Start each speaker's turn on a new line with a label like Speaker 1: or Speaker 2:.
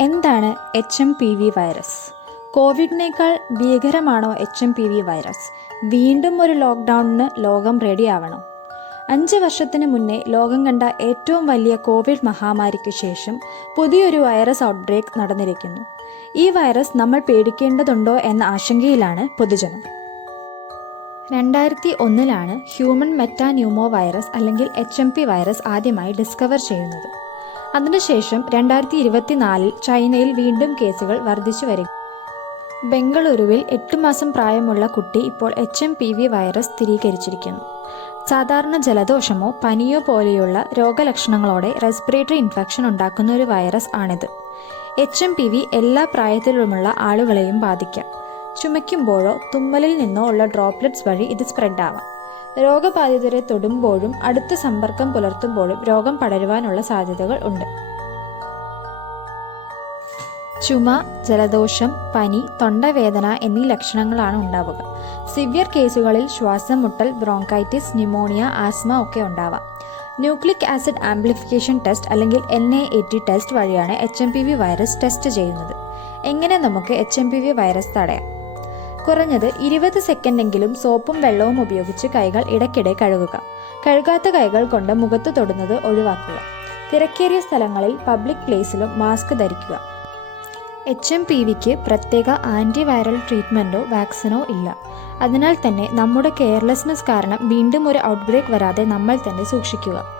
Speaker 1: എന്താണ് H M P V virus കോവിഡിനേക്കാൾ ഭീകരമാണോ H M P V virus വീണ്ടും ഒരു ലോക്ക്ഡൗണിന് ലോകം റെഡിയാവണോ അഞ്ച് വർഷത്തിന് മുന്നേ ലോകം കണ്ട ഏറ്റവും വലിയ കോവിഡ് മഹാമാരിക്ക് ശേഷം പുതിയൊരു വൈറസ് ഔട്ട്ബ്രേക്ക് നടന്നിരിക്കുന്നു. ഈ വൈറസ് നമ്മൾ പേടിക്കേണ്ടതുണ്ടോ എന്ന ആശങ്കയിലാണ് പൊതുജനം. രണ്ടായിരത്തി ഒന്നിലാണ് ഹ്യൂമൻ മെറ്റാന്യൂമോ വൈറസ് അല്ലെങ്കിൽ എച്ച് എം പി വൈറസ് ആദ്യമായി ഡിസ്കവർ ചെയ്യുന്നത്. അതിനുശേഷം രണ്ടായിരത്തി ഇരുപത്തിനാലിൽ ചൈനയിൽ വീണ്ടും കേസുകൾ വർദ്ധിച്ചു വരും. ബംഗളൂരുവിൽ എട്ട് മാസം പ്രായമുള്ള കുട്ടി ഇപ്പോൾ H M P V virus സ്ഥിരീകരിച്ചിരിക്കുന്നു. സാധാരണ ജലദോഷമോ പനിയോ പോലെയുള്ള രോഗലക്ഷണങ്ങളോടെ റെസ്പിറേറ്ററി ഇൻഫെക്ഷൻ ഉണ്ടാക്കുന്ന ഒരു വൈറസ് ആണിത്. എച്ച് എം പി വി എല്ലാ പ്രായത്തിലുമുള്ള ആളുകളെയും ബാധിക്കാം. ചുമയ്ക്കുമ്പോഴോ തുമ്മലിൽ നിന്നോ ഉള്ള ഡ്രോപ്ലെറ്റ്സ് വഴി ഇത് സ്പ്രെഡ് ആവാം രോഗബാധിതരെ തൊടുമ്പോഴും അടുത്ത സമ്പർക്കം പുലർത്തുമ്പോഴും രോഗം പടരുവാനുള്ള സാധ്യതകൾ ഉണ്ട്. ചുമ ജലദോഷം പനി തൊണ്ടവേദന എന്നീ ലക്ഷണങ്ങളാണ് ഉണ്ടാവുക. സിവിയർ കേസുകളിൽ ശ്വാസം മുട്ടൽ ബ്രോങ്കൈറ്റിസ് ന്യൂമോണിയ ആസ്മ ഒക്കെ ഉണ്ടാവാം. ന്യൂക്ലിക് ആസിഡ് ആംപ്ലിഫിക്കേഷൻ ടെസ്റ്റ് അല്ലെങ്കിൽ N A A T test വഴിയാണ് H M P V virus test ചെയ്യുന്നത്. എങ്ങനെ നമുക്ക് H M P V virus തടയാം? കുറഞ്ഞത് ഇരുപത് സെക്കൻഡെങ്കിലും സോപ്പും വെള്ളവും ഉപയോഗിച്ച് കൈകൾ ഇടയ്ക്കിടെ കഴുകുക. കഴുകാത്ത കൈകൾ കൊണ്ട് മുഖത്ത് തൊടുന്നത് ഒഴിവാക്കുക. തിരക്കേറിയ സ്ഥലങ്ങളിൽ പബ്ലിക് പ്ലേസിലും മാസ്ക് ധരിക്കുക. എച്ച് എം പി വിക്ക് പ്രത്യേക ആന്റിവൈറൽ ട്രീറ്റ്മെന്റോ വാക്സിനോ ഇല്ല. അതിനാൽ തന്നെ നമ്മുടെ കെയർലെസ്നെസ് കാരണം വീണ്ടും ഒരു ഔട്ട്ബ്രേക്ക് വരാതെ നമ്മൾ തന്നെ സൂക്ഷിക്കുക.